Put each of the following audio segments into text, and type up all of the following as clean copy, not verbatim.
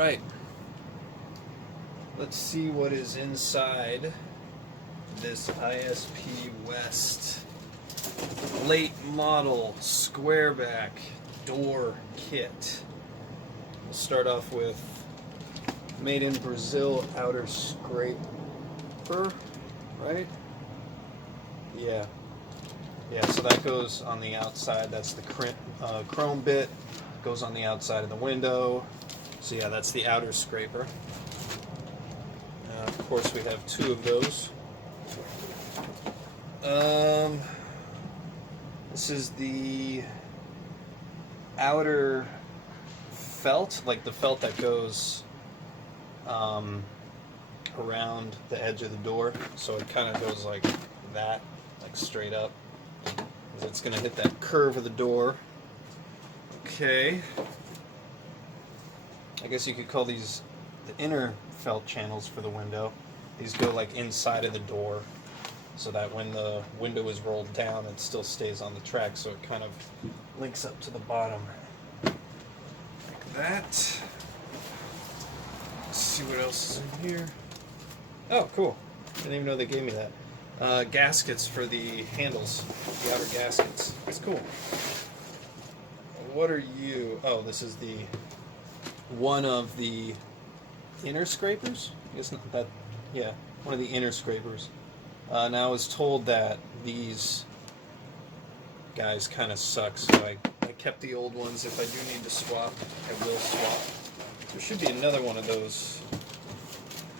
Right. Let's see what is inside this ISPWest late model Squareback door kit. We'll start off with made in Brazil outer scraper, right? Yeah. Yeah, so that goes on the outside. That's the chrome bit. Goes on the outside of the window. So yeah, that's the outer scraper. Of course, we have two of those. This is the outer felt, like the felt that goes around the edge of the door. So it kind of goes like that, like straight up. It's going to hit that curve of the door. Okay. I guess you could call these the inner felt channels for the window. These go like inside of the door, so that when the window is rolled down, it still stays on the track, so it kind of links up to the bottom. Like that. Let's see what else is in here. Oh, cool. Didn't even know they gave me that. Gaskets for the handles, the outer gaskets. That's cool. What are you? Oh, this is the one of the inner scrapers? I guess not that. Yeah, one of the inner scrapers. Now I was told that these guys kind of suck, so I kept the old ones. If I do need to swap, I will swap. There should be another one of those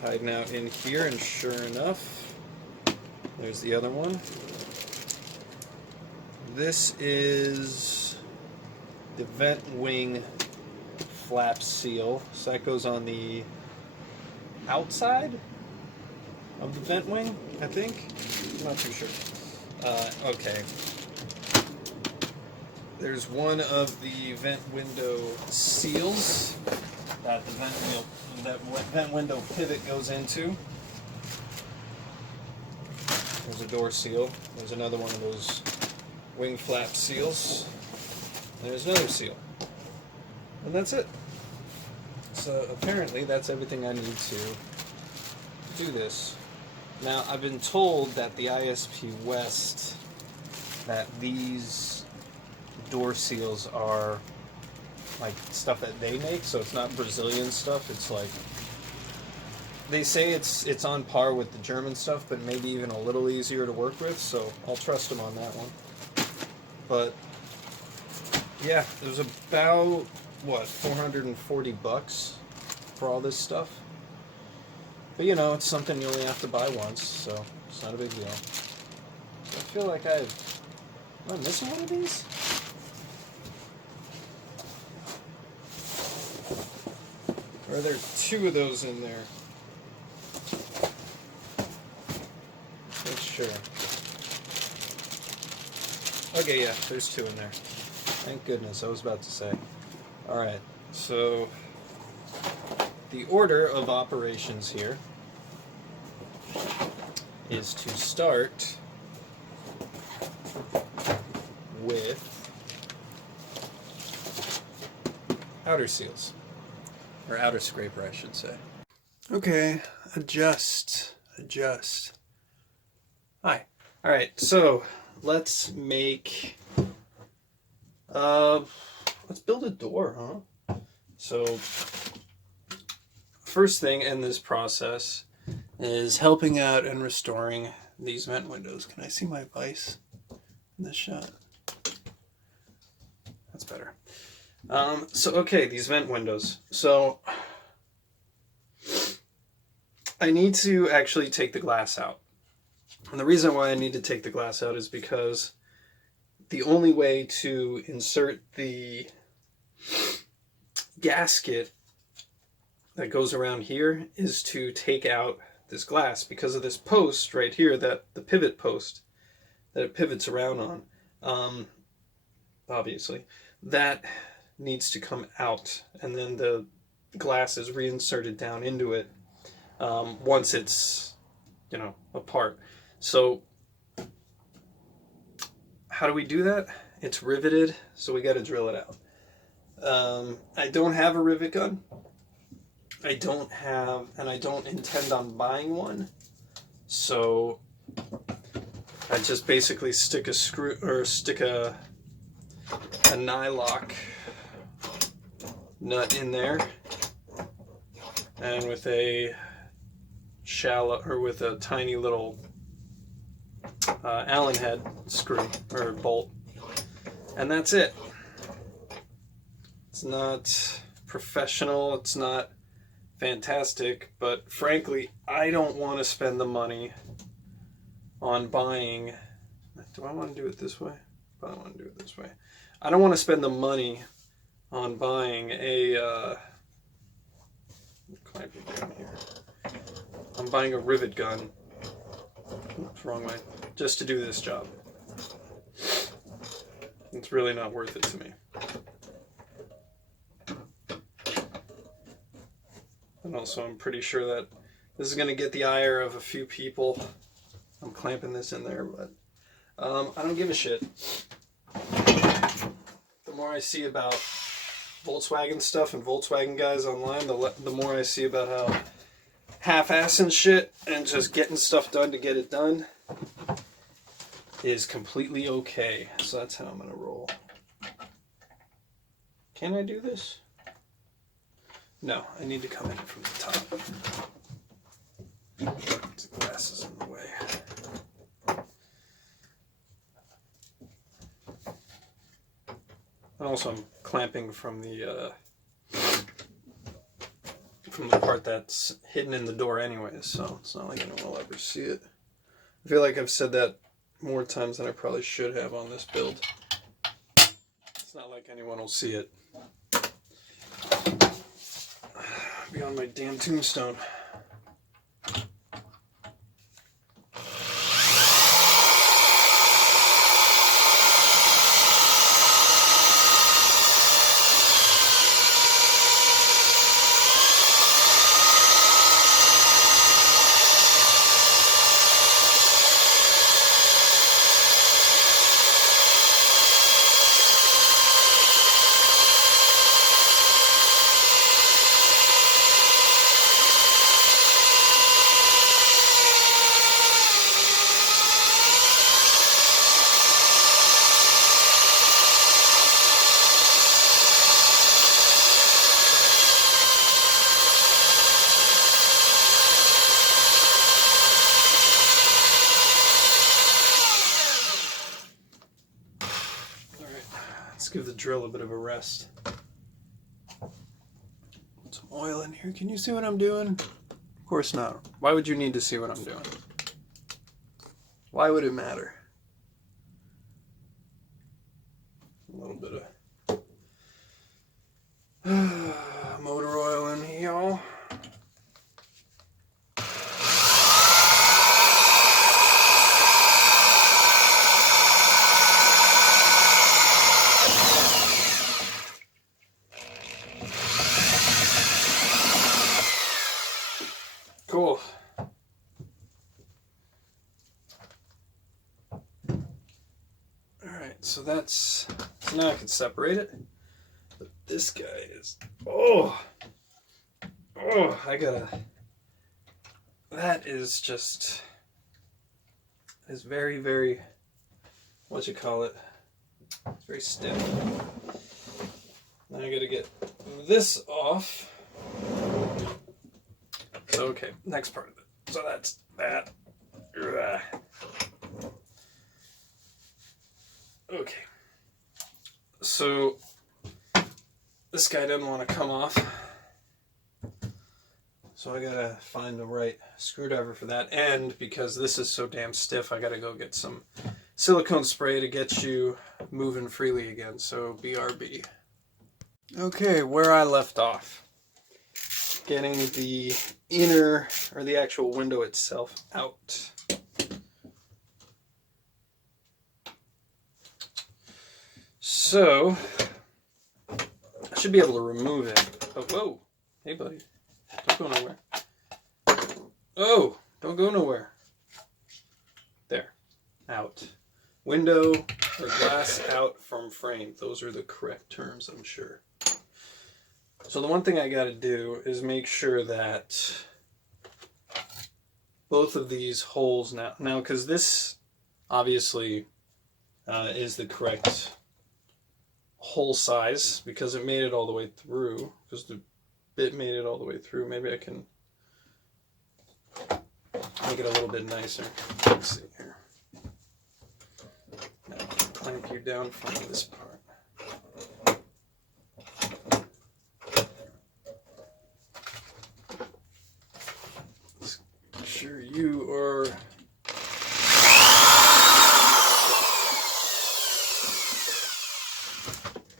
hiding out in here, and sure enough, there's the other one. This is the vent wing flap seal. So that goes on the outside of the vent wing, I think. I'm not too sure. Okay. There's one of the vent window seals that the vent window pivot goes into. There's a door seal. There's another one of those wing flap seals. There's another seal. And that's it. So apparently that's everything I need to do this. Now I've been told that the ISPWest, that these door seals are like stuff that they make, so it's not Brazilian stuff. It's like, they say it's on par with the German stuff, but maybe even a little easier to work with, so I'll trust them on that one. But yeah, it was about, what, $440 for all this stuff. But you know, it's something you only have to buy once, so it's not a big deal. So I feel like am I missing one of these? Or are there two of those in there? Make sure. Okay, yeah, there's two in there. Thank goodness, I was about to say. Alright, so the order of operations here is to start with outer seals. Or outer scraper, I should say. Okay, adjust. Hi. Alright, so let's make... let's build a door, huh? So, first thing in this process is helping out and restoring these vent windows. Can I see my vise in this shot? That's better. So, okay, these vent windows. So, I need to actually take the glass out. And the reason why I need to take the glass out is because the only way to insert the gasket that goes around here is to take out this glass because of this post right here, that the pivot post that it pivots around on, obviously, that needs to come out, and then the glass is reinserted down into it once it's, you know, apart. So how do we do that? It's riveted, so we got to drill it out. I don't have a rivet gun, I don't have, and I don't intend on buying one, so I just basically stick a screw, or stick a nylock nut in there, and with a shallow, or with a tiny little Allen head screw or bolt, and that's it. It's not professional, it's not fantastic, but frankly, I don't want to spend the money on buying. Do I want to do it this way? I want to do it this way. I don't want to spend the money on buying a clamp it down here. I'm buying a rivet gun. Oops, wrong way. Just to do this job. It's really not worth it to me. And also, I'm pretty sure that this is going to get the ire of a few people. I'm clamping this in there, but I don't give a shit. The more I see about Volkswagen stuff and Volkswagen guys online, the more I see about how half-assing shit and just getting stuff done to get it done is completely okay. So that's how I'm going to roll. Can I do this? No, I need to come in from the top. The glass is in the way. And also I'm clamping from the part that's hidden in the door anyways, so it's not like anyone will ever see it. I feel like I've said that more times than I probably should have on this build. It's not like anyone will see it. Be on my damn tombstone. Give the drill a bit of a rest. Put some oil in here. Can you see what I'm doing? Of course not. Why would you need to see what I'm doing? Why would it matter? A little bit of motor oil in here. Cool. Alright, so that's, so now I can separate it. But this guy is, that is just, is very, very, what you call it, it's very stiff. Now I gotta get this off. So, okay, next part of it. So that's that. Okay. So, this guy doesn't want to come off. So I gotta find the right screwdriver for that. And because this is so damn stiff, I gotta go get some silicone spray to get you moving freely again. So, BRB. Okay, where I left off. Getting the inner, or the actual window itself out. So, I should be able to remove it. Oh, whoa. Hey, buddy. Don't go nowhere. Oh, don't go nowhere. There. Out. Window or glass out from frame. Those are the correct terms, I'm sure. So the one thing I got to do is make sure that both of these holes now because this obviously is the correct hole size because it made it all the way through, because the bit made it all the way through. Maybe I can make it a little bit nicer. Let's see here. Now clamp you down from this part. Let's make sure you are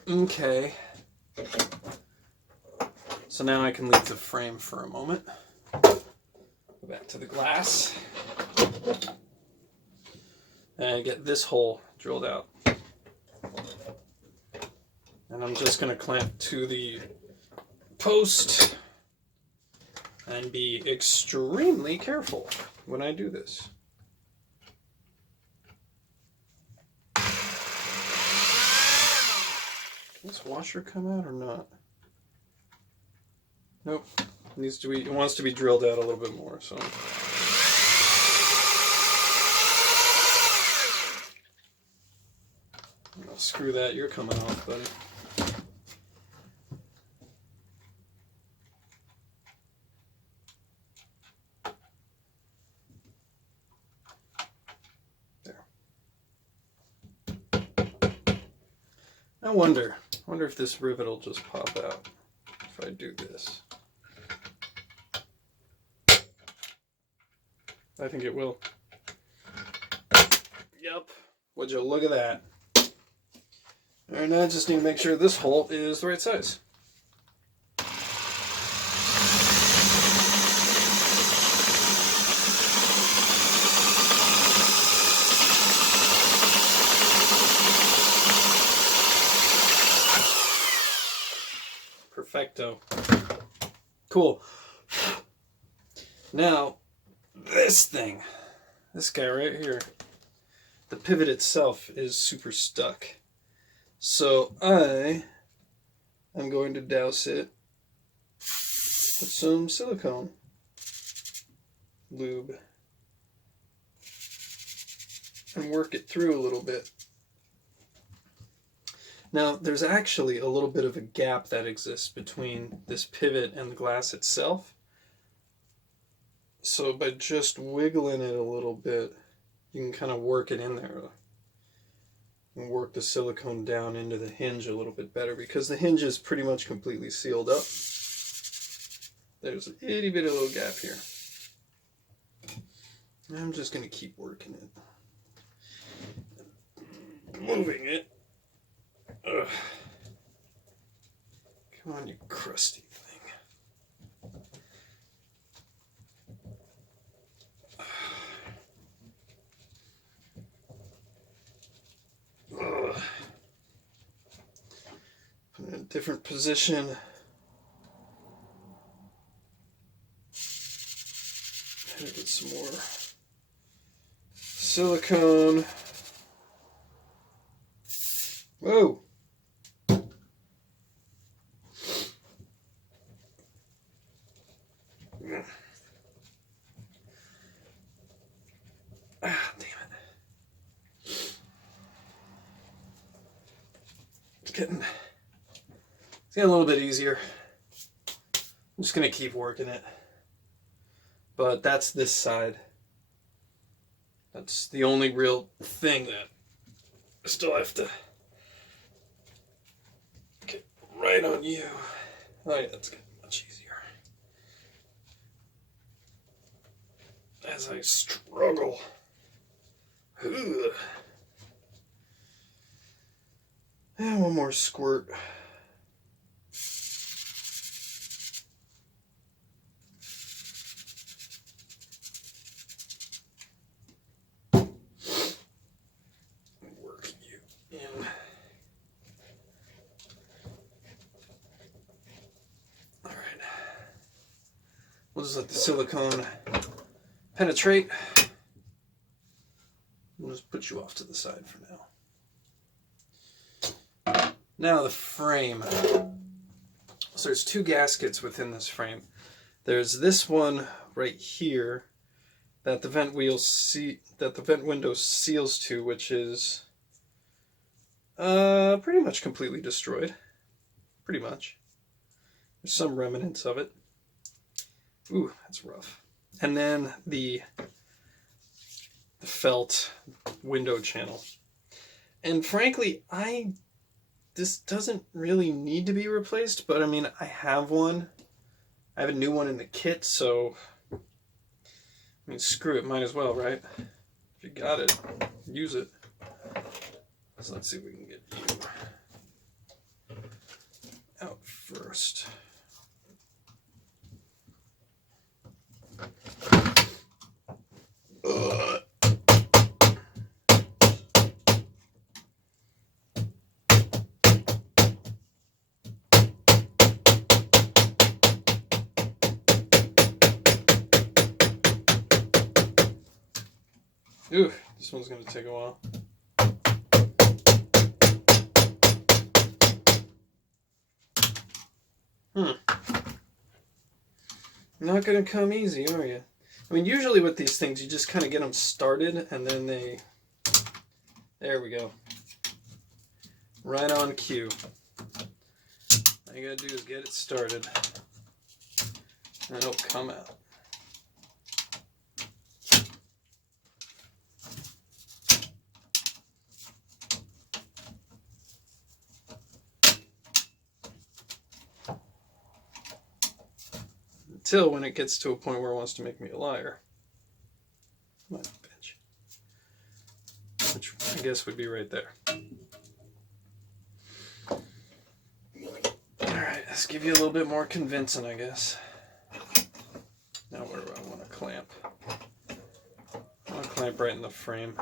okay. So now I can leave the frame for a moment. Go back to the glass. And get this hole drilled out. And I'm just going to clamp to the post and be extremely careful when I do this. Can this washer come out or not? Nope. It wants to be drilled out a little bit more, so. Oh, screw that, you're coming off, buddy. There. I wonder if this rivet will just pop out if I do this. I think it will. Yep. Would you look at that? Alright, now I just need to make sure this hole is the right size. Perfecto. Cool. Now, this guy right here, the pivot itself is super stuck. So I am going to douse it with some silicone lube and work it through a little bit. Now, there's actually a little bit of a gap that exists between this pivot and the glass itself. So by just wiggling it a little bit, you can kind of work it in there and work the silicone down into the hinge a little bit better, because the hinge is pretty much completely sealed up. There's a itty bitty little gap here. I'm just going to keep working it. Moving it. Ugh. Come on, you crusty thing. Ugh. Put it in a different position. Get some more silicone. Whoa! Ah, damn it. It's getting a little bit easier. I'm just going to keep working it. But that's this side. That's the only real thing that I still have to get right on you. Oh yeah, that's getting much easier. As I struggle. Ugh. And one more squirt. Work you in. All right. We'll just let the silicone penetrate. We'll just put you off to the side for now. Now the frame. So there's two gaskets within this frame. There's this one right here that the vent window seals to, which is pretty much completely destroyed. Pretty much. There's some remnants of it. Ooh, that's rough. And then the felt window channel. And frankly, this doesn't really need to be replaced, but I mean, I have one. I have a new one in the kit, so I mean, screw it, might as well, right? If you got it, use it. So let's see if we can get you out first. Ooh, this one's going to take a while. Not going to come easy, are you? I mean, usually with these things, you just kind of get them started, and then they... There we go. Right on cue. All you got to do is get it started, and it'll come out. Until when it gets to a point where it wants to make me a liar. My bitch. Which I guess would be right there. Alright, let's give you a little bit more convincing, I guess. Now where do I want to clamp? I want to clamp right in the frame.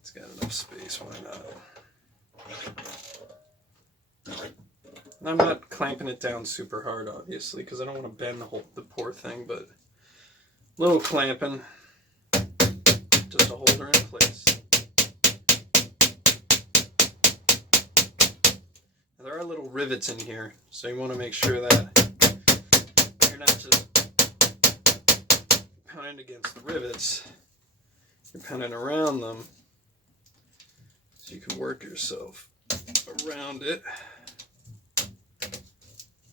It's got enough space, why not? I'm not clamping it down super hard, obviously, because I don't want to bend the poor thing, but a little clamping just to hold her in place. Now, there are little rivets in here, so you want to make sure that you're not just pounding against the rivets, you're pounding around them so you can work yourself around it.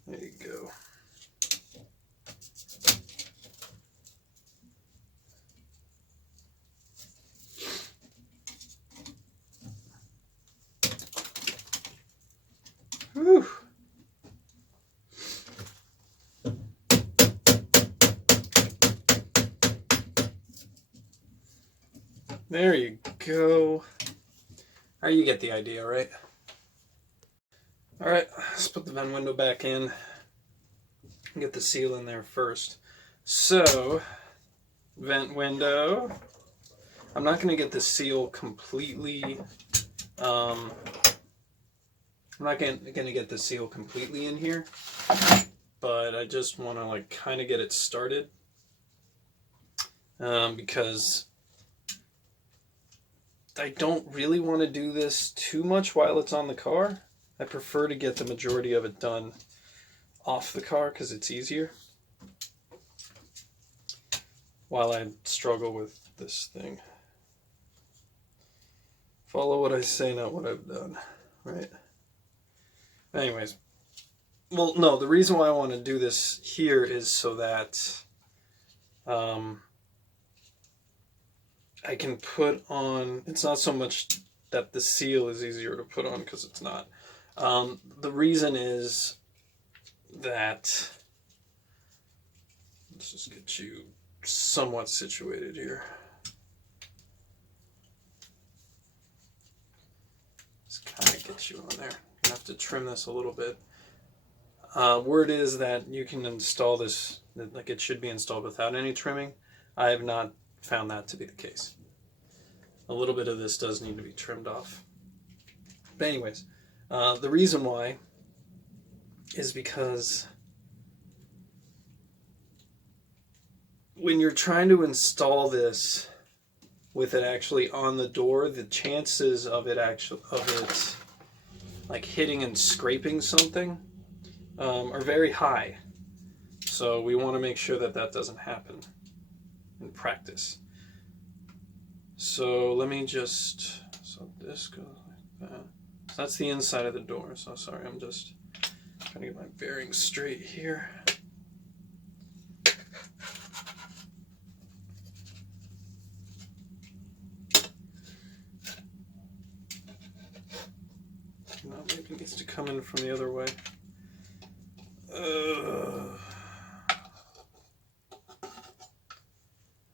There you go. Whew. There you go. All right, you get the idea, right? All right, let's put the vent window back in and get the seal in there first. So, vent window. I'm not going to get the seal completely. I'm not going to get the seal completely in here, but I just want to like kind of get it started because I don't really want to do this too much while it's on the car. I prefer to get the majority of it done off the car because it's easier while I struggle with this thing. Follow what I say, not what I've done, right? Anyways, well, no, the reason why I want to do this here is so that I can put on, it's not so much that the seal is easier to put on because it's not. The reason is that, let's just get you somewhat situated here. Just kind of get you on there. You have to trim this a little bit. Word is that you can install this, like it should be installed without any trimming. I have not found that to be the case. A little bit of this does need to be trimmed off. But anyways, the reason why is because when you're trying to install this with it actually on the door, the chances of it like hitting and scraping something, are very high. So we want to make sure that that doesn't happen in practice. So let me just, so this goes like that. So that's the inside of the door. So sorry, I'm just trying to get my bearings straight here. No, maybe it needs to come in from the other way. I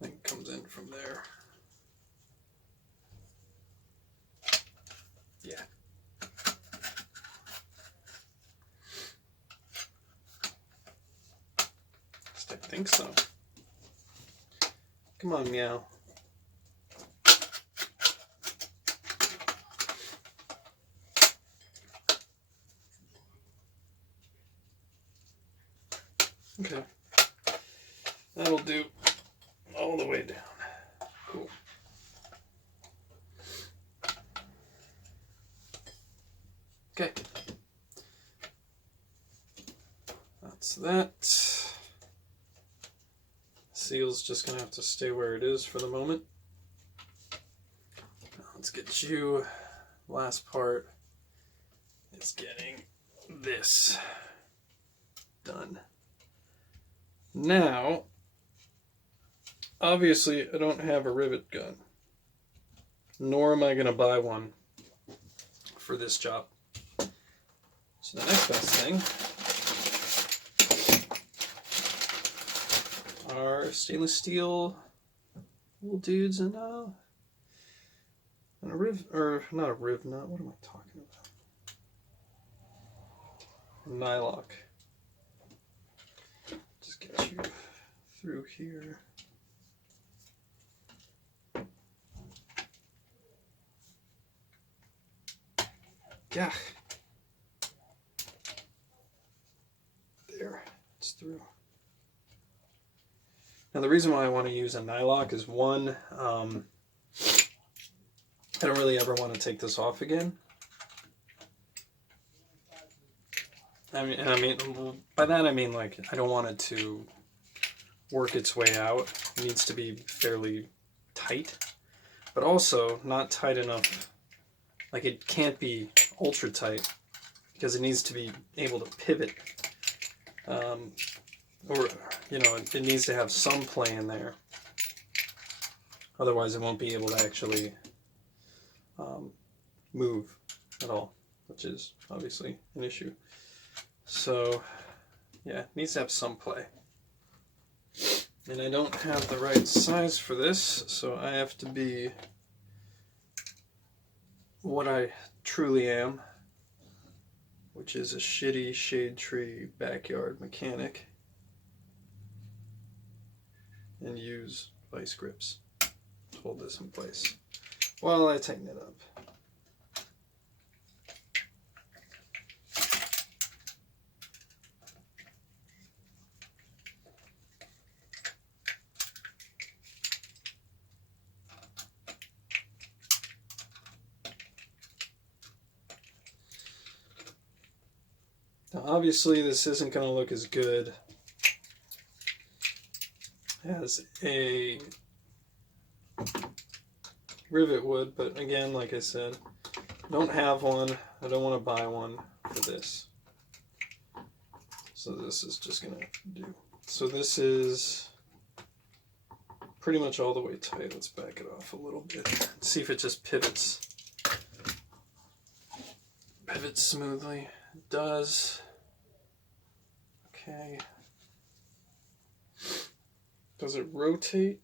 think it comes in from there. Yeah. I think so. Come on, meow. Okay. That'll do all the way down. Cool. Okay. That's that. Seal's just going to have to stay where it is for the moment. Now let's get you. Last part is getting this done. Now, obviously, I don't have a rivet gun, nor am I going to buy one for this job. So the next best thing are stainless steel little dudes and a riv, or not a riv nut, what am I talking about? Nylock. Just get you through here. Yeah. There, it's through. Now the reason why I want to use a nylock is one, I don't really ever want to take this off again. I mean, by that I mean like I don't want it to work its way out. It needs to be fairly tight, but also not tight enough. Like it can't be ultra tight because it needs to be able to pivot. Or, you know, it needs to have some play in there. Otherwise, it won't be able to actually move at all, which is obviously an issue. So, yeah, it needs to have some play. And I don't have the right size for this, so I have to be what I truly am, which is a shitty shade tree backyard mechanic, and use vice grips to hold this in place while I tighten it up. Now obviously this isn't going to look as good as a rivet would, but again, like I said, don't have one. I don't want to buy one for this. So this is just going to do. So this is pretty much all the way tight. Let's back it off a little bit. See if it just pivots. Pivots smoothly. It does. Okay. Does it rotate?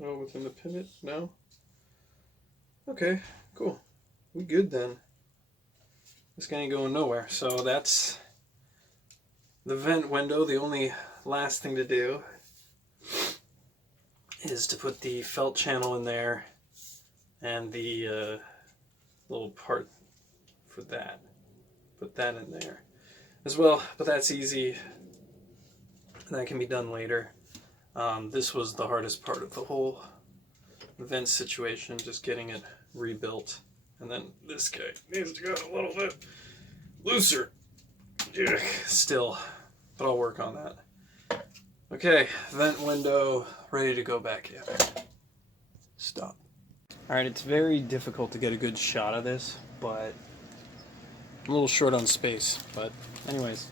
Oh, within the pivot? No? Okay, cool. We good then. This guy ain't going nowhere. So that's the vent window. The only last thing to do is to put the felt channel in there and the little part for that. Put that in there as well, but that's easy. That can be done later. This was the hardest part of the whole vent situation, just getting it rebuilt. And then this guy needs to go a little bit looser. Yeah, still, but I'll work on that. Okay, vent window ready to go back in. Stop. Alright, it's very difficult to get a good shot of this, but I'm a little short on space. But anyways,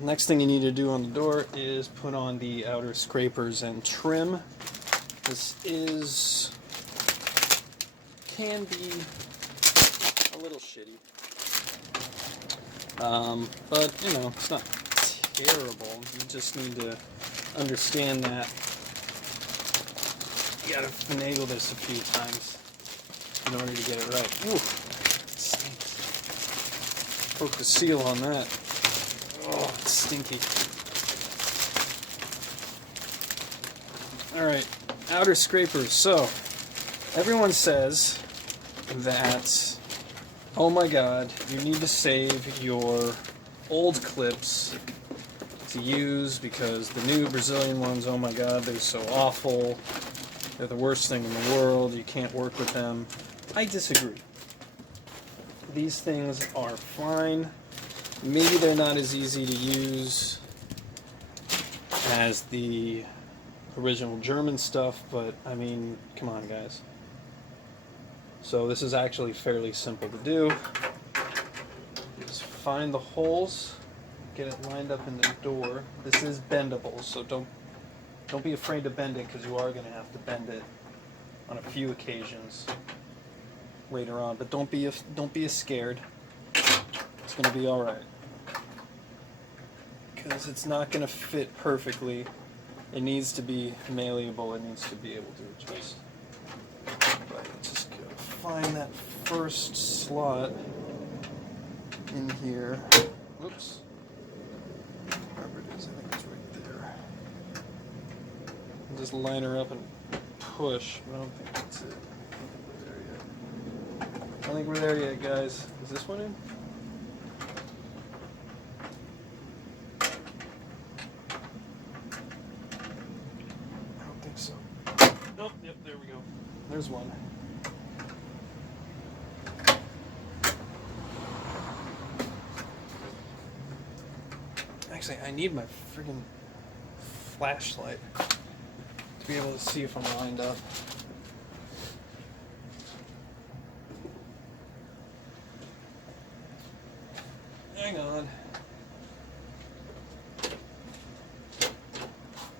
next thing you need to do on the door is put on the outer scrapers and trim. This can be a little shitty. But, you know, it's not terrible. You just need to understand that you gotta finagle this a few times in order to get it right. Ooh, it stinks. Broke the seal on that. Oh, it's stinky. Alright, outer scrapers. So, everyone says that, oh my god, you need to save your old clips to use because the new Brazilian ones, oh my god, they're so awful. They're the worst thing in the world. You can't work with them. I disagree. These things are fine. Maybe they're not as easy to use as the original German stuff, but I mean, come on guys. So this is actually fairly simple to do. You just find the holes, get it lined up in the door. This is bendable, so don't be afraid to bend it because you are going to have to bend it on a few occasions later on. But don't be scared. It's going to be all right because it's not going to fit perfectly. It needs to be malleable. It needs to be able to adjust. But just gotta find that first slot in here. Whoops. Wherever it is, I think it's right there. And just line her up and push. I don't think that's it. I don't think we're there yet, guys. Is this one in? Oh, yep, there we go. There's one. Actually, I need my friggin' flashlight to be able to see if I'm lined up. Hang on.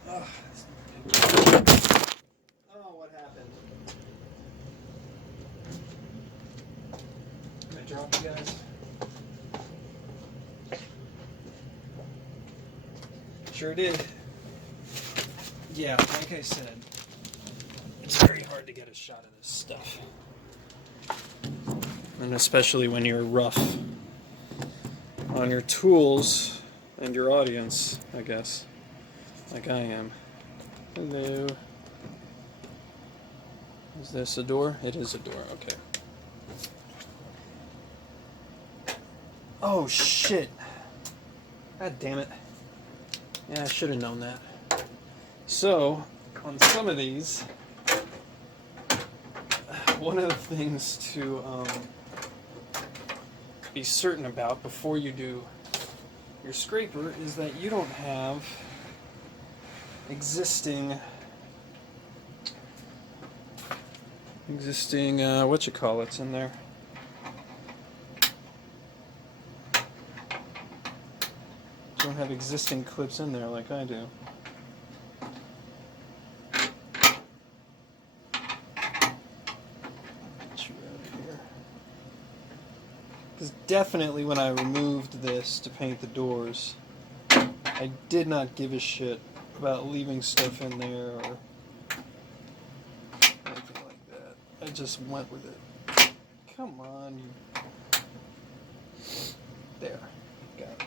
Oh, what happened? Did I drop you guys? Sure did. Yeah, like I said, it's very hard to get a shot of this stuff. And especially when you're rough on your tools and your audience, I guess. Like I am. Hello. Is this a door? It is a door, okay. Oh shit. God damn it. Yeah, I should have known that. So, on some of these, one of the things to be certain about before you do your scraper is that you don't have existing whatchamacallits in there. You don't have existing clips in there like I do. Because definitely when I removed this to paint the doors, I did not give a shit about leaving stuff in there or anything like that. I just went with it. Come on. There. Got it.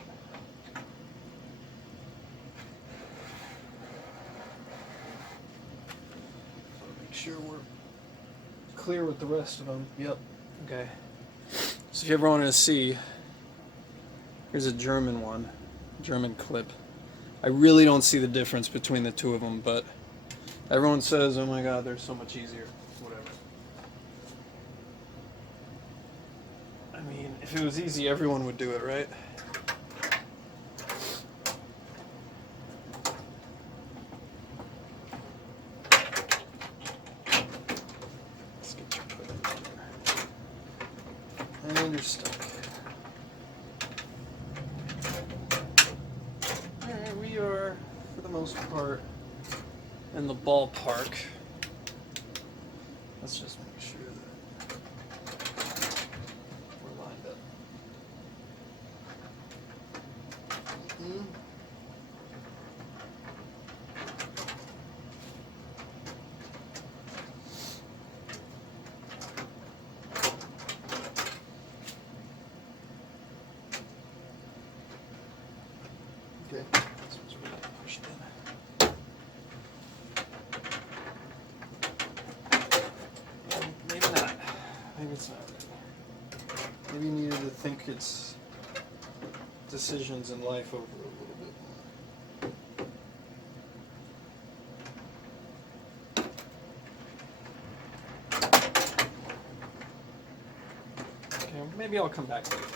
Make sure we're clear with the rest of them. Yep. Okay. So if you ever wanted to see, here's a German one, German clip. I really don't see the difference between the two of them, but everyone says, oh my god, they're so much easier. Whatever. I mean, if it was easy, everyone would do it, right? Let's get your foot in there. And you're stuck. Alright, we are, for the most part, in the ballpark. Let's just make sure that we're lined up. Okay, this one's really pushed in. Maybe not. Maybe it's not ready. Maybe you needed to think its decisions in life over a little bit more. Okay, maybe I'll come back later.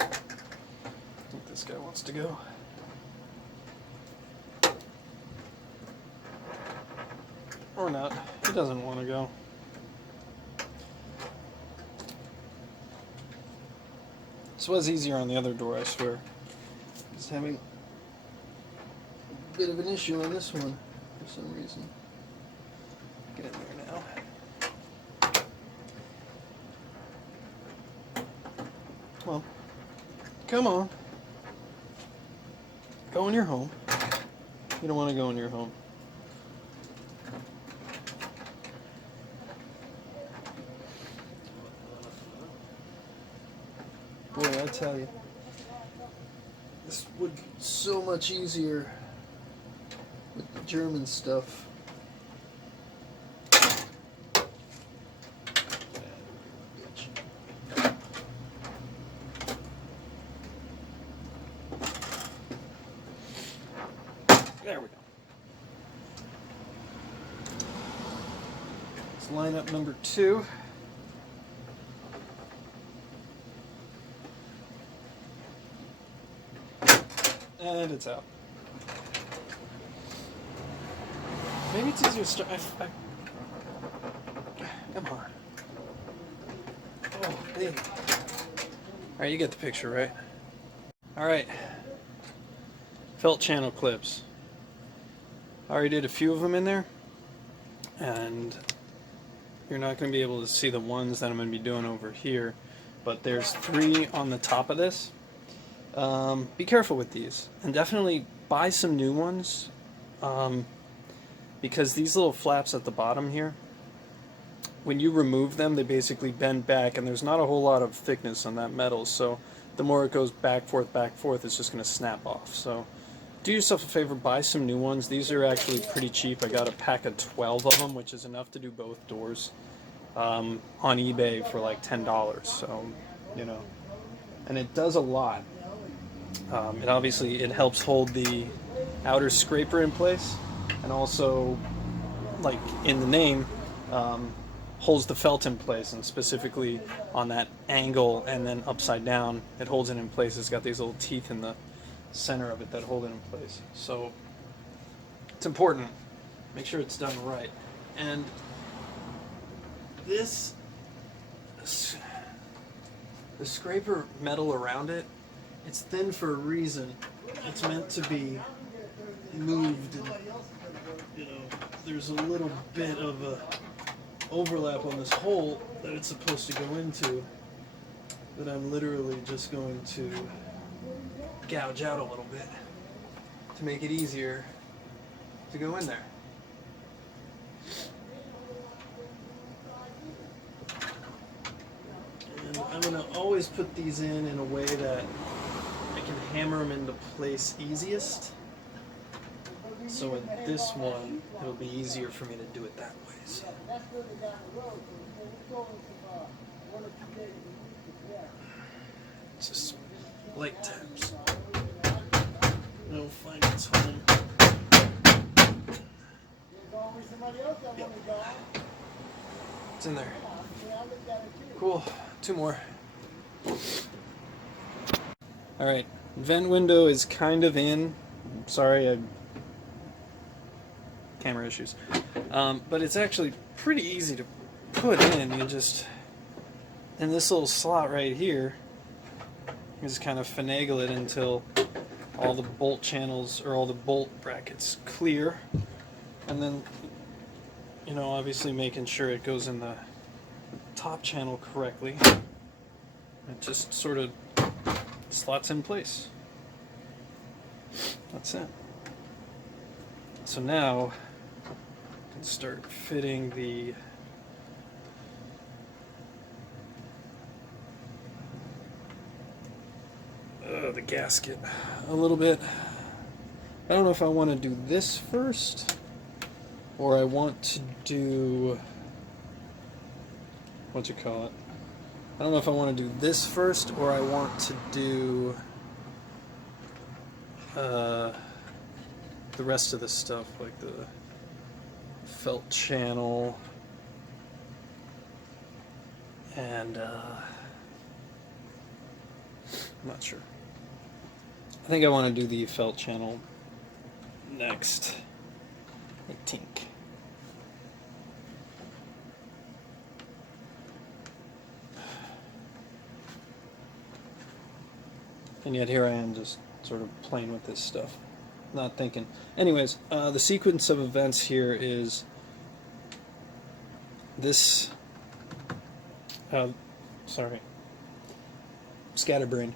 I think this guy wants to go. Or not. He doesn't want to go. This was easier on the other door, I swear. Just having a bit of an issue on this one for some reason. Get in there now. Well, come on. Go in your home. You don't want to go in your home. Boy, I tell you, this would be so much easier with the German stuff. There we go. Let's line up number 2. And it's out. Maybe it's easier to start. Come on. Oh, baby. Alright, you get the picture, right? Alright. Felt channel clips. I already did a few of them in there. And you're not going to be able to see the ones that I'm going to be doing over here. But there's 3 on the top of this. Be careful with these, and definitely buy some new ones, because these little flaps at the bottom here, when you remove them, they basically bend back, and there's not a whole lot of thickness on that metal, so the more it goes back, forth, it's just going to snap off. So do yourself a favor, buy some new ones. These are actually pretty cheap. I got a pack of 12 of them, which is enough to do both doors, on eBay for like $10, so, you know, and it does a lot. It helps hold the outer scraper in place, and also, like in the name, holds the felt in place, and specifically on that angle and then upside down, it holds it in place. It's got these little teeth in the center of it that hold it in place. So it's important. Make sure it's done right. And the scraper metal around it, it's thin for a reason. It's meant to be moved, and, you know, there's a little bit of a overlap on this hole that it's supposed to go into that I'm literally just going to gouge out a little bit to make it easier to go in there. And I'm going to always put these in a way that I can hammer them into place easiest. So with this one, it'll be easier for me to do it that way. So. Just light taps. It'll find its home. Yep. It's in there. Cool. 2 more. Alright, vent window is kind of in. Sorry, camera issues. But it's actually pretty easy to put in. You just, in this little slot right here, you just kind of finagle it until all the bolt channels, or all the bolt brackets clear. And then, you know, obviously making sure it goes in the top channel correctly. It just sort of slots in place. That's it. So now I can start fitting the gasket a little bit. I don't know if I want to do this first, or I want to do, what you call it? I don't know if I want to do this first, or I want to do the rest of the stuff, like the felt channel and I'm not sure. I think I want to do the felt channel next, I think. And yet here I am just sort of playing with this stuff, not thinking. Anyways, the sequence of events here is this, scatterbrain.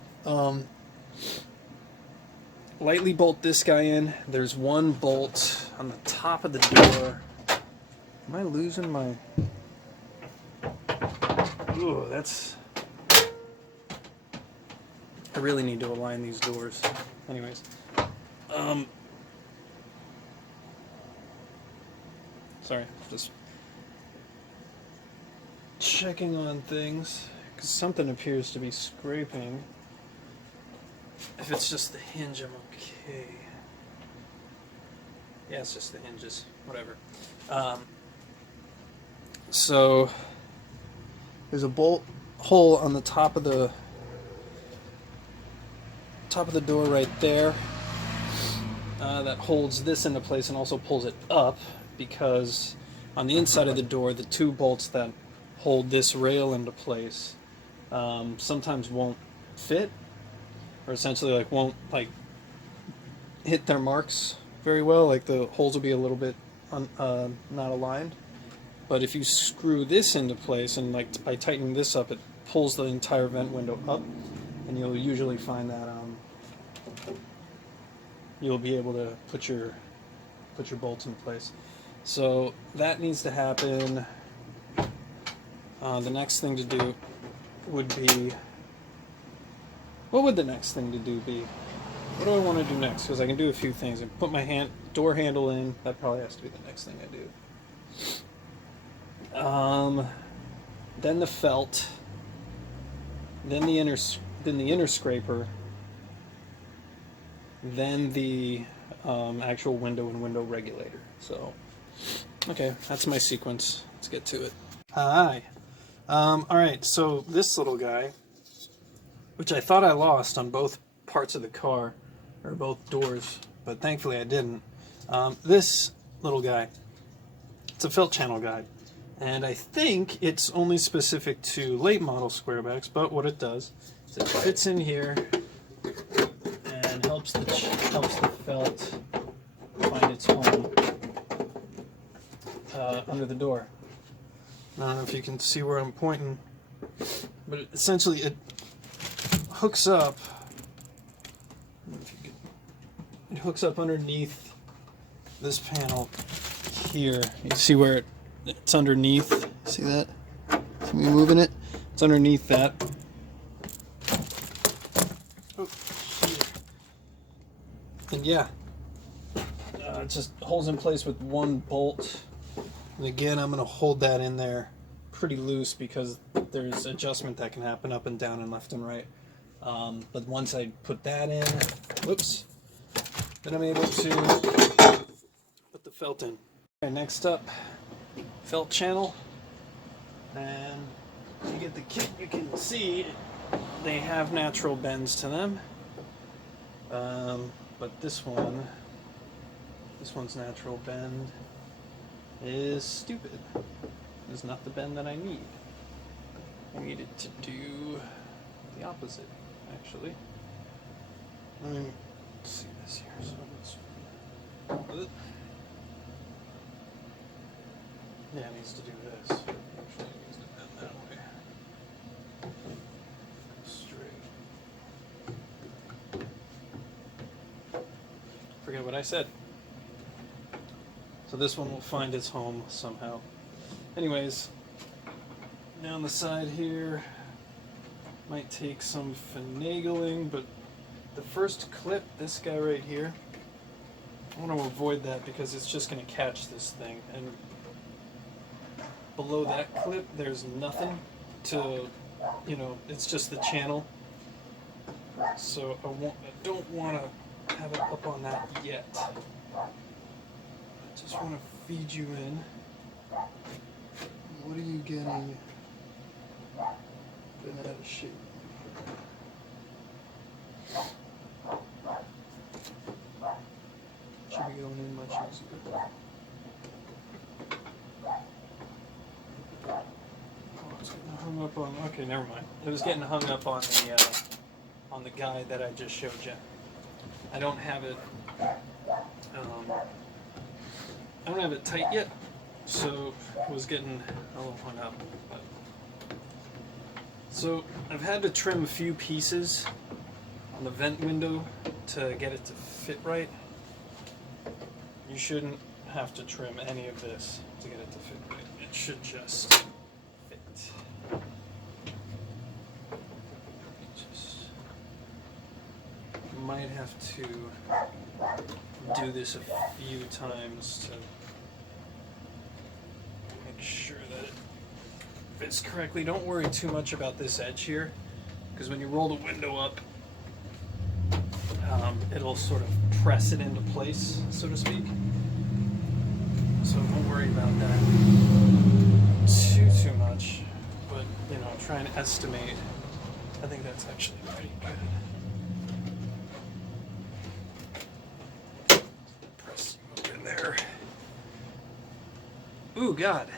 Lightly bolt this guy in. There's one bolt on the top of the door. Am I losing my... Ooh, that's... I really need to align these doors. Anyways. Sorry, just checking on things, because something appears to be scraping. If it's just the hinge, I'm okay. Yeah, it's just the hinges. Whatever. So there's a bolt hole on the top of the door right there that holds this into place and also pulls it up, because on the inside of the door, the 2 bolts that hold this rail into place sometimes won't fit, or essentially like won't like hit their marks very well. Like the holes will be a little bit not aligned. But if you screw this into place, and like by tightening this up, it pulls the entire vent window up, and you'll usually find that you'll be able to put your bolts in place. So that needs to happen. The next thing to do would be, what would the next thing to do be? What do I want to do next? Because I can do a few things. I can put my door handle in. That probably has to be the next thing I do. Then the felt, then the inner scraper, then the actual window and window regulator. So, okay, that's my sequence. Let's get to it. Hi. Alright, so this little guy, which I thought I lost on both parts of the car, or both doors, but thankfully I didn't. This little guy, it's a felt channel guide, and I think it's only specific to late model Squarebacks, but what it does is it fits in here and helps the felt find its home under the door. I don't know if you can see where I'm pointing, but essentially it hooks up. I don't know if you can, it hooks up underneath this panel here. You see where it's underneath? See that? See me moving it? It's underneath that. Oh, here. And yeah, it just holds in place with one bolt. And again, I'm going to hold that in there pretty loose because there's adjustment that can happen up and down and left and right. But once I put that in, whoops, then I'm able to put the felt in. Okay, next up, felt channel. And if you get the kit, you can see they have natural bends to them. But this one's natural bend is stupid. It's not the bend that I need. I need it to do the opposite, actually. Let me see this here. So yeah, it needs to do this. Actually, it needs to bend that way. Straight. Forget what I said. So this one will find its home somehow. Anyways, down the side here, might take some finagling, but the first clip, this guy right here, I want to avoid that because it's just going to catch this thing. And below that clip, there's nothing to, it's just the channel. So I don't want to have it up on that yet. I just want to feed you in. What are you getting? Been out of shape. Should be going in much easier. Oh, it's getting hung up on. Okay, never mind. It was getting hung up on the guy that I just showed you. I don't have it. I don't have it tight yet, so it was getting a little hung up. But. So I've had to trim a few pieces on the vent window to get it to fit right. You shouldn't have to trim any of this to get it to fit right. It should just fit. Might have to do this a few times to make sure that it fits correctly. Don't worry too much about this edge here, because when you roll the window up, it'll sort of press it into place, so to speak. So don't worry about that too much, but try and estimate. I think that's actually pretty good. Press you up in there. Ooh, God,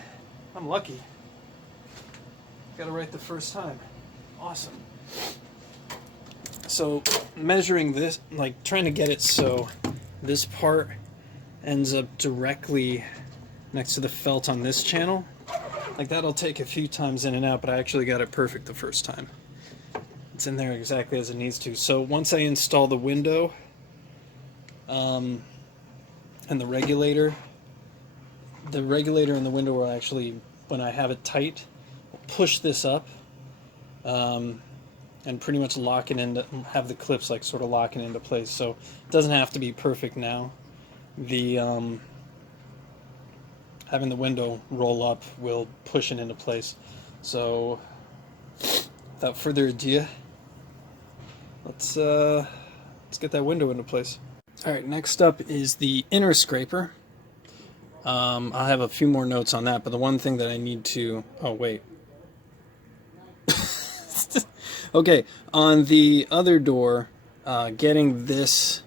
I'm lucky. Got it right the first time. Awesome. So measuring this, like trying to get it so this part ends up directly next to the felt on this channel. Like that'll take a few times in and out, but I actually got it perfect the first time. It's in there exactly as it needs to. So once I install the window and the regulator and the window will actually, when I have it tight, push this up and pretty much lock it into, have the clips like sort of locking into place. So it doesn't have to be perfect now. The having the window roll up will push it into place. So without further ado, let's get that window into place. All right, next up is the inner scraper. I'll have a few more notes on that, but the one thing that I need to, oh wait. Okay, on the other door, getting this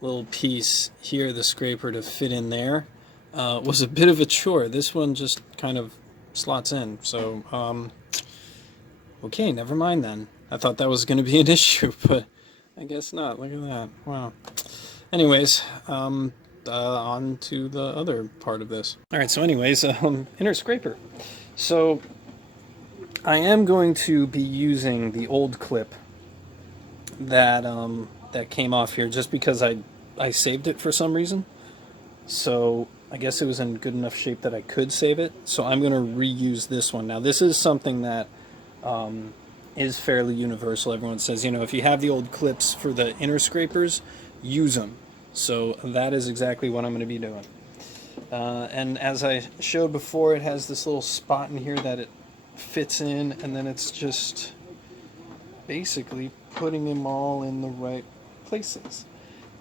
little piece here, the scraper, to fit in there was a bit of a chore. This one just kind of slots in. So, okay, never mind then. I thought that was going to be an issue, but I guess not. Look at that. Wow. Anyways, on to the other part of this. All right, so anyways, inner scraper. So I am going to be using the old clip that that came off here just because I saved it for some reason. So I guess it was in good enough shape that I could save it. So I'm going to reuse this one. Now this is something that is fairly universal. Everyone says, if you have the old clips for the inner scrapers, use them. So that is exactly what I'm going to be doing. And as I showed before, it has this little spot in here that it fits in, and then it's just basically putting them all in the right places.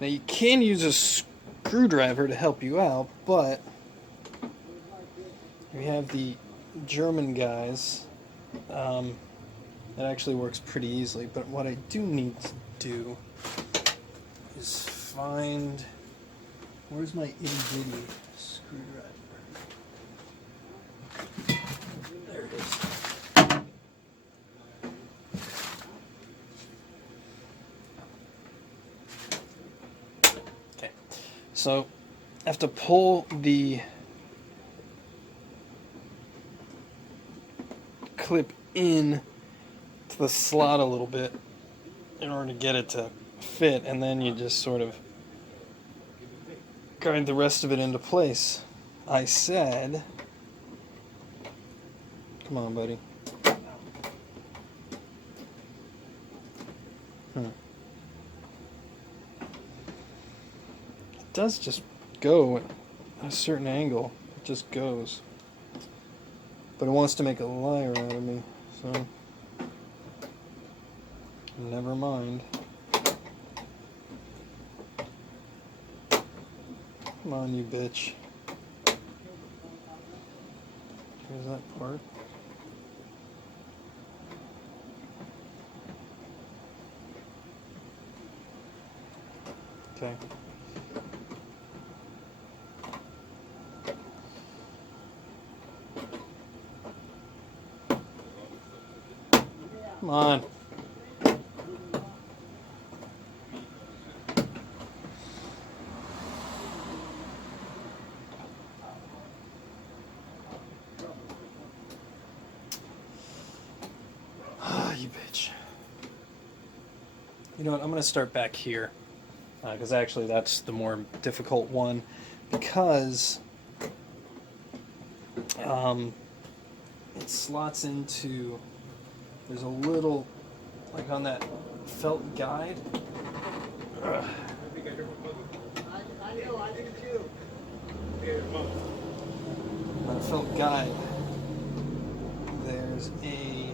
Now you can use a screwdriver to help you out, but if you have the German guys, it actually works pretty easily. But what I do need to do is find, where's my itty bitty screwdriver? There it is. Okay, so I have to pull the clip in to the slot a little bit in order to get it to fit, and then you just sort of guide the rest of it into place. I said, come on, buddy. It does just go at a certain angle. It just goes. But it wants to make a liar out of me, so never mind. Come on, you bitch. Here's that part. Okay. Come on. Ah, you bitch. You know what? I'm going to start back here. Because actually that's the more difficult one. Because it slots into... There's a little, like on that felt guide. Ugh. On the felt guide, there's a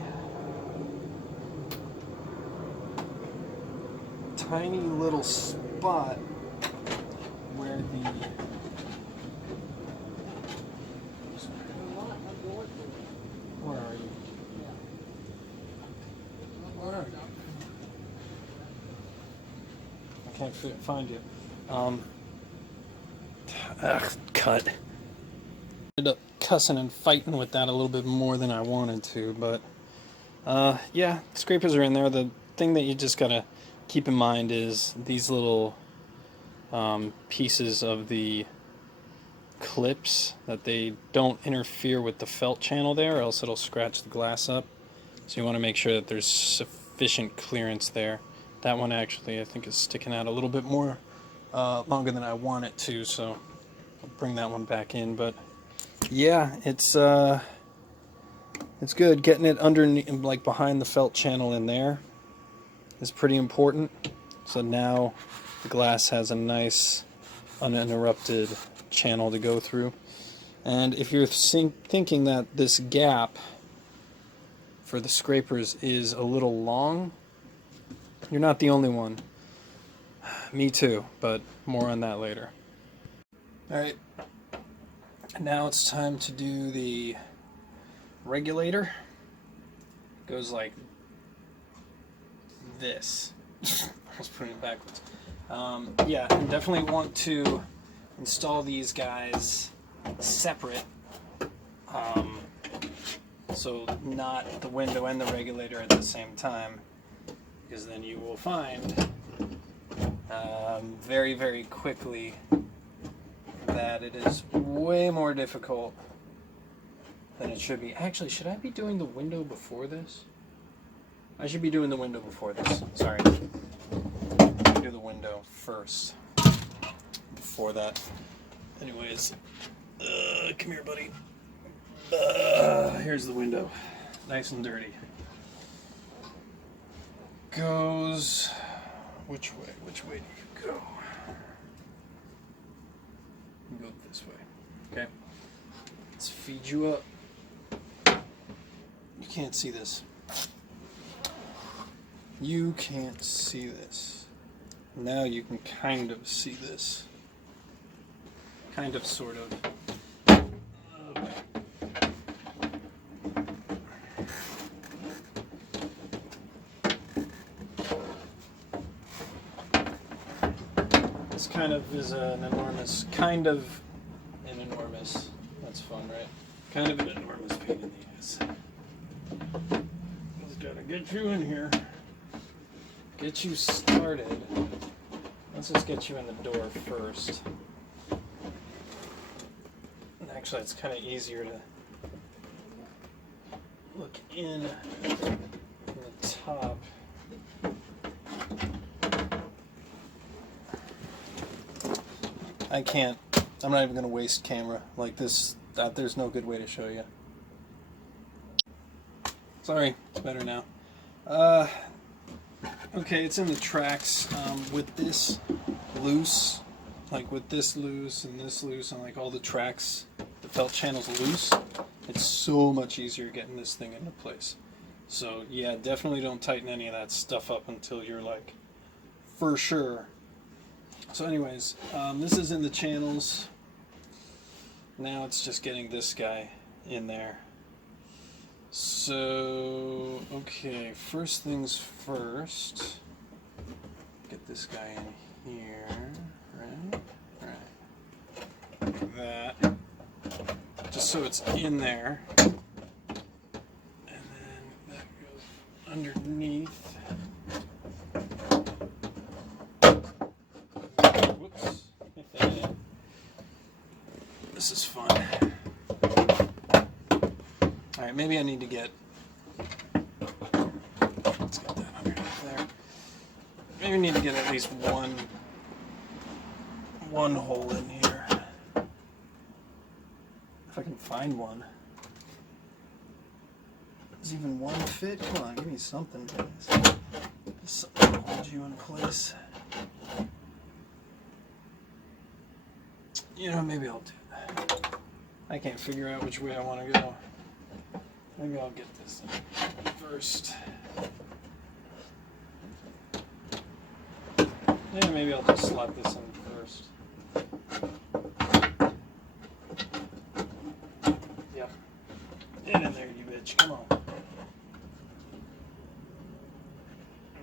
tiny little spot where the where are you? I can't find you. Cut. Ended up cussing and fighting with that a little bit more than I wanted to, but yeah, scrapers are in there. The thing that you just gotta keep in mind is these little pieces of the clips, that they don't interfere with the felt channel there, or else it'll scratch the glass up. So you want to make sure that there's sufficient clearance there. That one actually I think is sticking out a little bit more longer than I want it to, so I'll bring that one back in. But yeah, it's good. Getting it underneath, like behind the felt channel in there, is pretty important. So now the glass has a nice uninterrupted channel to go through. And if you're thinking that this gap for the scrapers is a little long, you're not the only one. Me too, but more on that later. Alright, now it's time to do the regulator. It goes like this. I was putting it backwards. Yeah, and definitely want to install these guys separate. So not the window and the regulator at the same time, because then you will find very, very quickly that it is way more difficult than it should be. Actually, should I be doing the window before this? I should be doing the window before this. Sorry. I'll do the window first before that. Anyways, come here, buddy. Here's the window. Nice and dirty. Goes... Which way? Which way do you go? You go this way. Okay. Let's feed you up. You can't see this. You can't see this. Now you can kind of see this. Kind of, sort of. kind of is an enormous, that's fun, right? Kind of an enormous pain in the ass. Just gotta get you in here, get you started. Let's just get you in the door first. And actually, it's kind of easier to look in from the top. I'm not even going to waste camera like this. There's no good way to show you. Sorry, it's better now. Okay, it's in the tracks with this loose, like with this loose and like all the tracks, the felt channels loose. It's so much easier getting this thing into place. So yeah, definitely don't tighten any of that stuff up until you're like for sure. So anyways, this is in the channels. Now it's just getting this guy in there. So, okay, first things first. Get this guy in here, right? Like that. Just so it's in there. And then that goes underneath. Whoops. This is fun. Alright, maybe I need to get... Let's get that underneath there. Maybe I need to get at least one hole in here. If I can find one. Does even one fit? Come on, give me something, guys. Just something to hold you in place. You know, maybe I'll do that. I can't figure out which way I want to go. Maybe I'll get this in first. Yeah, maybe I'll just slot this in first. Yep. Get in there, you bitch. Come on.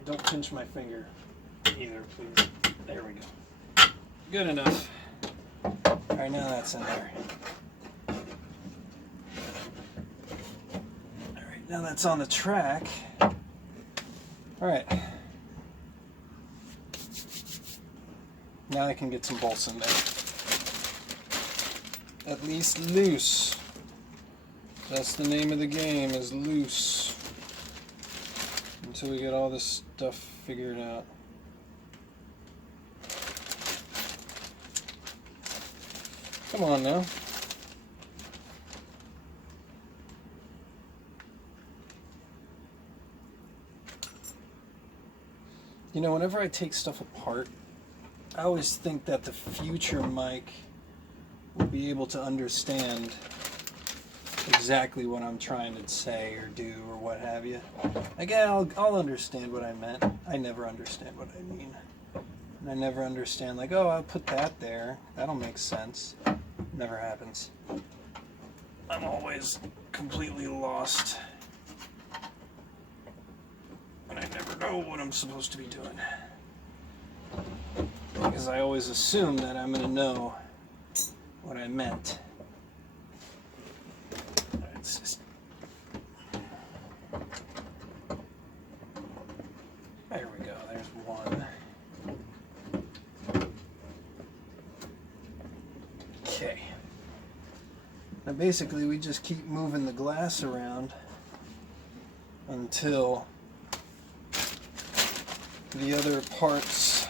Don't pinch my finger either, please. There we go. Good enough. Alright, now that's in there. Alright, now that's on the track. Alright. Now I can get some bolts in there. At least loose. That's the name of the game, is loose. Until we get all this stuff figured out. Come on now. You know, whenever I take stuff apart, I always think that the future Mike will be able to understand exactly what I'm trying to say or do or what have you. Again, I'll understand what I meant. I never understand what I mean. And I never understand, like, oh, I'll put that there. That'll make sense. Never happens. I'm always completely lost. And I never know what I'm supposed to be doing. Because I always assume that I'm going to know what I meant. It's just... There we go, there's one. Okay. Now basically we just keep moving the glass around until the other parts,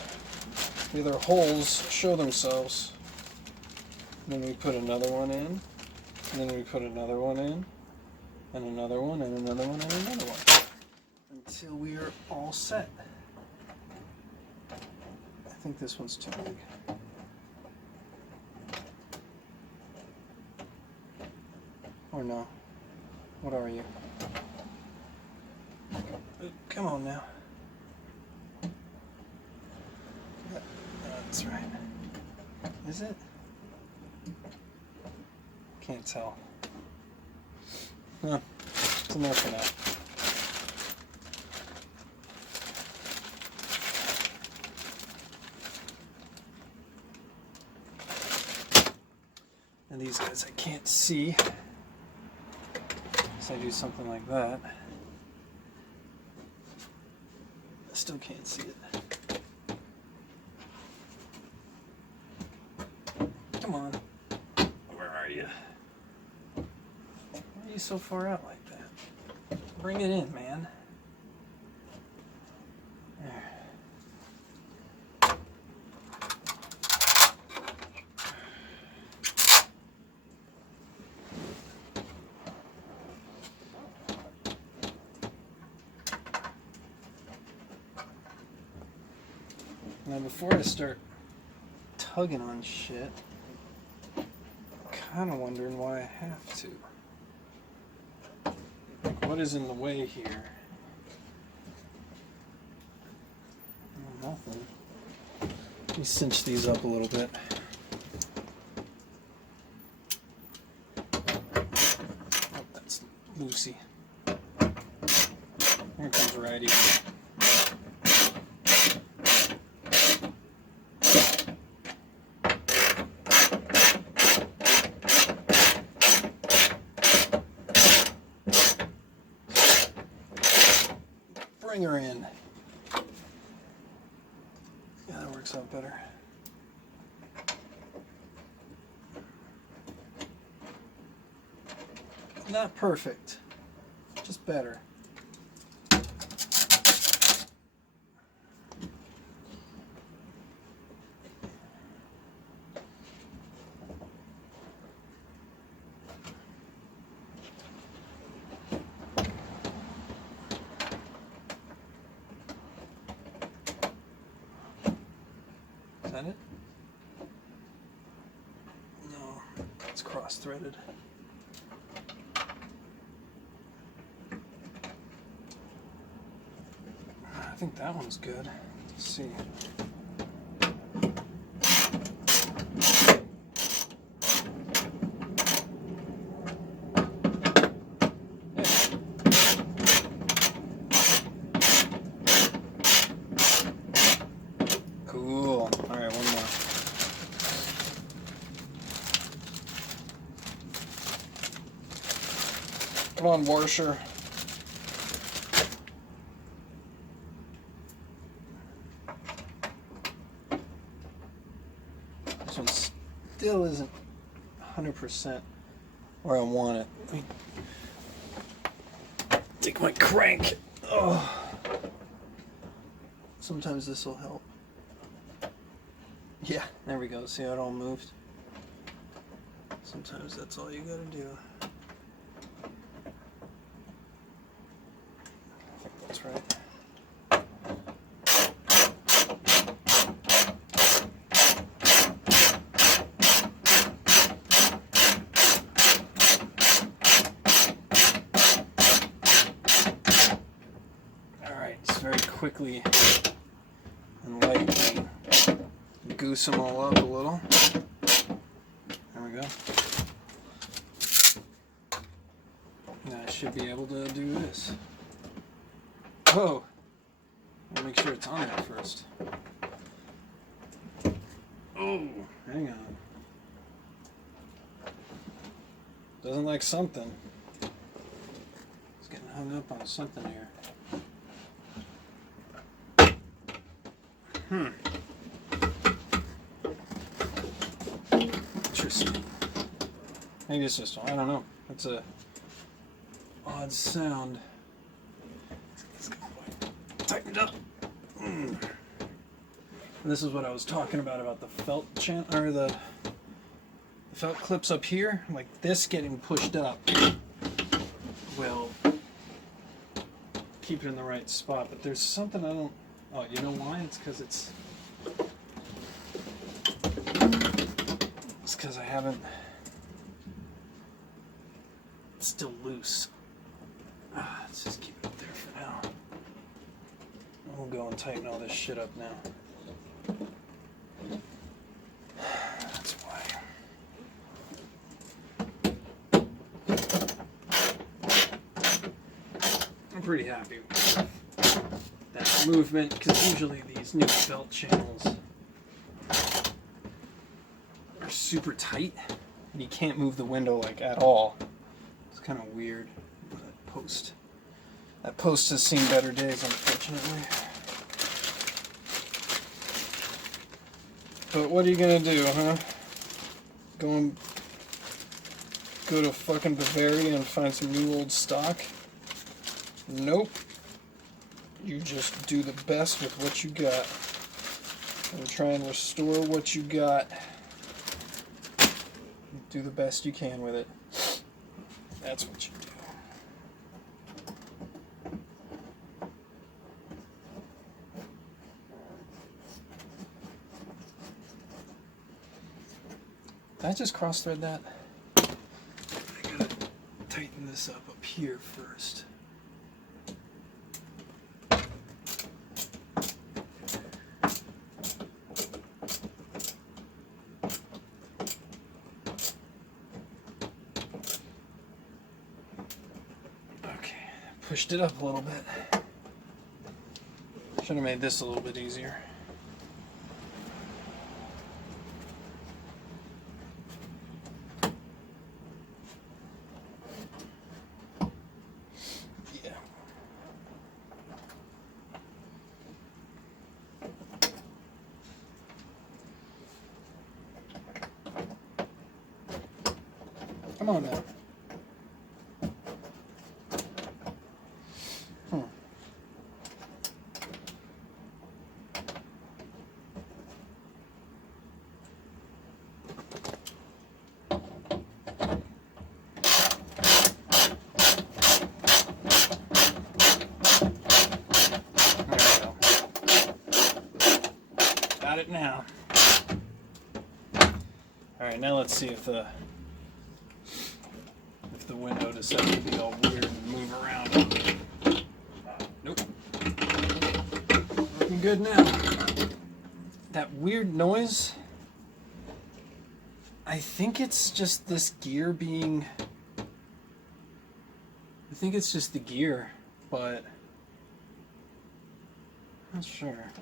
the other holes show themselves. And then we put another one in, and then we put another one in, and another one, and another one, and another one. Until we are all set. I think this one's too big. Or no. What are you? Come on now. That's right. Is it? Can't tell. No, it's enough for now. these guys I can't see. So I do something like that. I still can't see it. Come on. Where are you? Why are you so far out like that? Bring it in, man. There. Now before I start tugging on shit, I'm kind of wondering why I have to. Like, what is in the way here? Oh, nothing. Let me cinch these up a little bit. Oh, that's loosey. Here comes Righty. Bring her in. Yeah, that works out better. Not perfect, just better. Is that it? No, it's cross-threaded. I think that one's good. Let's see. Cool. All right, one more. Come on, washer. This one still isn't 100% where I want it. Let me take my crank. Oh. Sometimes this will help. Yeah, there we go. See how it all moved? Sometimes that's all you gotta do. I think that's right. Alright, just very quickly and lightly goose them all up a little. There we go. Now I should be able to do this. Oh! I'll make sure it's on there first. Oh! Hang on. Doesn't like something. It's getting hung up on something here. Interesting. Maybe it's just, I don't know. It's a odd sound. It's tightened up. And this is what I was talking about the felt or the felt clips up here, like this getting pushed up will keep it in the right spot. But there's something I don't. Oh, you know why? It's because I haven't. It's still loose. Let's just keep it up there for now. We'll go and tighten all this shit up now. That's why. I'm pretty happy with that movement, because usually these new belt channels are super tight, and you can't move the window like at all. It's kind of weird. That post has seen better days, unfortunately. But what are you gonna do, huh? Go to fucking Bavaria and find some new old stock? Nope. You just do the best with what you got. And try and restore what you got. Do the best you can with it. That's what you do. Did I just cross-thread that? I gotta tighten this up here first. Okay, pushed it up a little bit. Should have made this a little bit easier. Come on now. There we go. Got it now. Alright, now let's see if the window decided to be all weird and move around. Nope. Looking good now. That weird noise, I think it's just this gear being... I think it's just the gear, but... I'm not sure.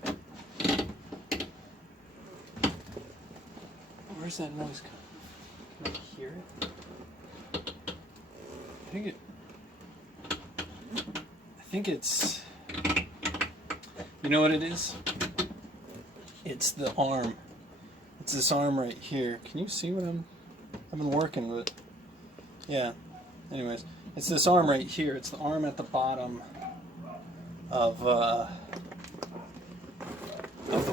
Where's that noise coming from? Can I hear it? I think it's, you know what it is? It's the arm. It's this arm right here. Can you see what I've been working with? Yeah. Anyways, it's this arm right here. It's the arm at the bottom of the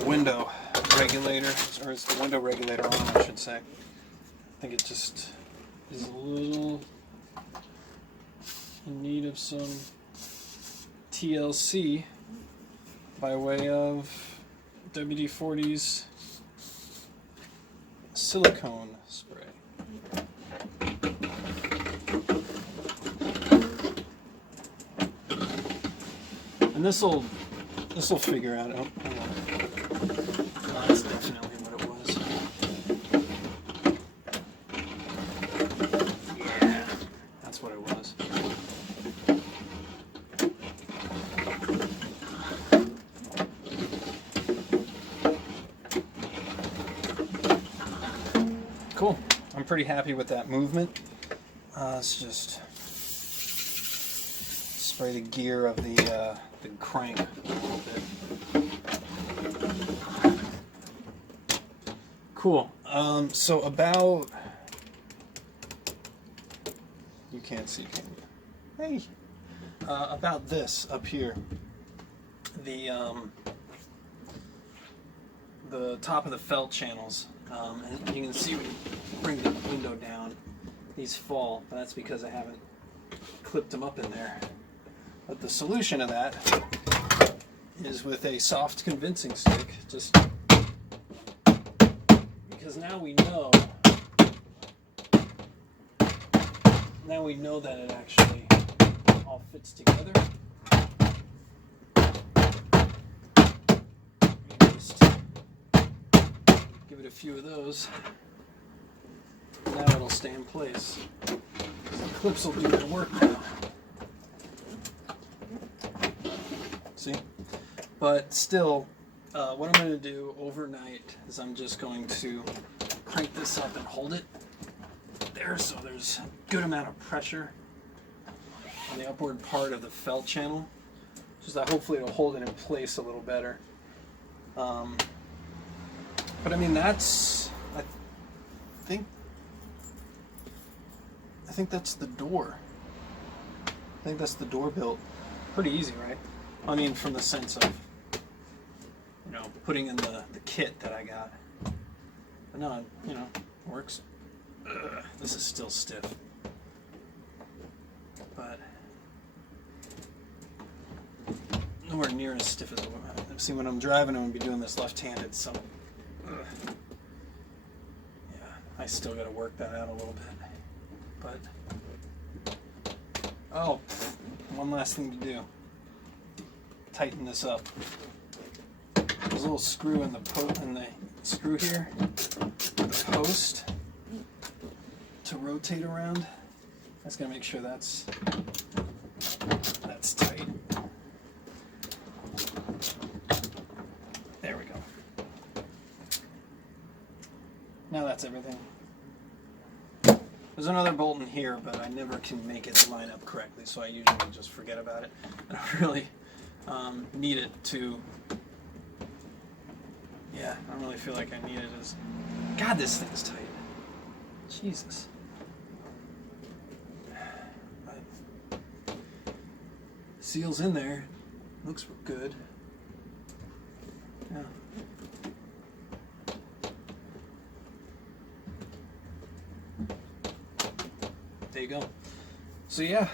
window regulator, or it's the window regulator arm, I should say. I think it just is a little in need of some TLC by way of WD-40's silicone spray. And this'll figure out. Oh, hold on. Oh, that's definitely what it was. Yeah, that's what it was. Cool. I'm pretty happy with that movement. Let's just spray the gear of the crank a little bit. Cool. So about... You can't see, can you? Hey! About this up here. The top of the felt channels. And you can see when you bring the window down, these fall. That's because I haven't clipped them up in there. But the solution to that is with a soft convincing stick. Just because now we know that it actually all fits together. Just give it a few of those. Now it'll stay in place. The clips will do the work now. See? But still, what I'm going to do overnight is I'm just going to crank this up and hold it there, so there's a good amount of pressure on the upward part of the felt channel. Just that hopefully it'll hold it in place a little better. But I mean, that's, I think that's the door. I think that's the door built. Pretty easy, right? I mean, from the sense of, you know, putting in the kit that I got. But no, you know, it works. Ugh, this is still stiff. But nowhere near as stiff as it was. See, when I'm driving, I'm going to be doing this left-handed, so yeah, I still got to work that out a little bit. But oh, one last thing to do: tighten this up. There's a little screw in the screw here, the post to rotate around. That's going to make sure that's tight. There we go. Now that's everything. There's another bolt in here, but I never can make it line up correctly, so I usually just forget about it. I don't really need it to... Yeah, I don't really feel like I need it as... God, this thing's tight. Jesus. But seal's in there. Looks good. Yeah. There you go. So yeah,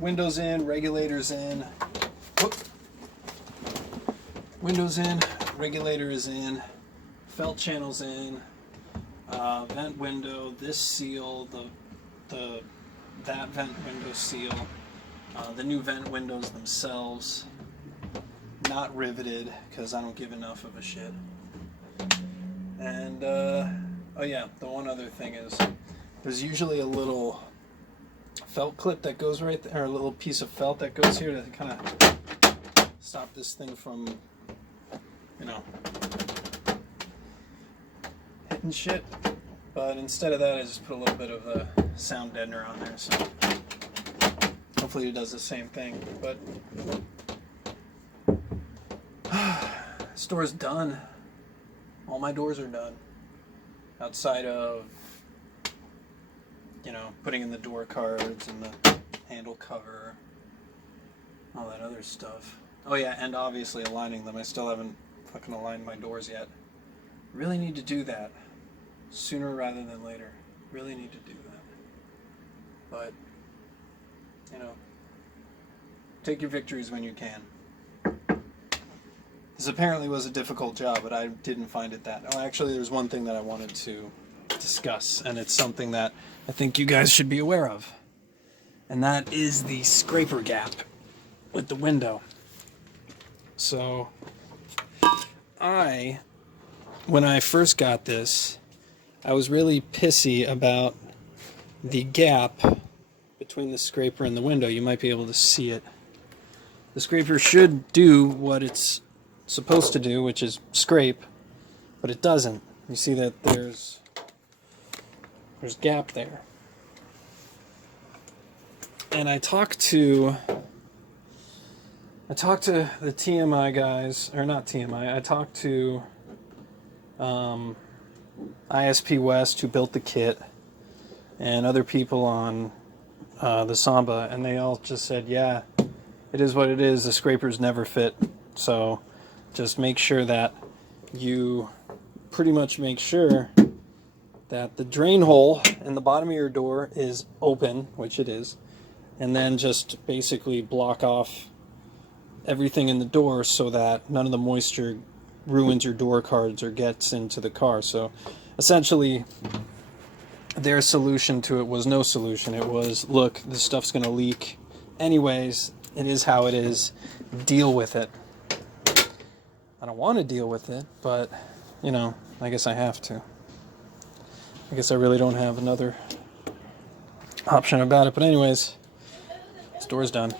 windows in, regulators in. Whoop. Windows in, regulator is in, felt channels in, vent window, this seal, that vent window seal, the new vent windows themselves, not riveted because I don't give enough of a shit. And oh yeah, the one other thing is there's usually a little felt clip that goes right there, or a little piece of felt that goes here to kind of stop this thing from, you know, hitting shit. But instead of that, I just put a little bit of a sound deadener on there, so hopefully it does the same thing. But this door's done. All my doors are done. Outside of, you know, putting in the door cards and the handle cover, all that other stuff. Oh yeah, and obviously aligning them. I still haven't fucking aligned my doors yet. Really need to do that sooner rather than later. Really need to do that. But, you know, take your victories when you can. This apparently was a difficult job, but I didn't find it that. Oh, actually, there's one thing that I wanted to discuss, and it's something that I think you guys should be aware of. And that is the scraper gap with the window. So, when I first got this, I was really pissy about the gap between the scraper and the window. You might be able to see it. The scraper should do what it's supposed to do, which is scrape, but it doesn't. You see that there's gap there. And I talked to the TMI guys, or not TMI, I talked to ISPWest, who built the kit, and other people on the Samba, and they all just said, yeah, it is what it is, the scrapers never fit, so just make sure that you pretty much make sure that the drain hole in the bottom of your door is open, which it is, and then just basically block off everything in the door so that none of the moisture ruins your door cards or gets into the car. So essentially their solution to it was no solution. It was, look, this stuff's going to leak anyways, it is how it is, deal with it. I don't want to deal with it, but, you know, I guess I have to. I guess I really don't have another option about it. But anyways, this door's done.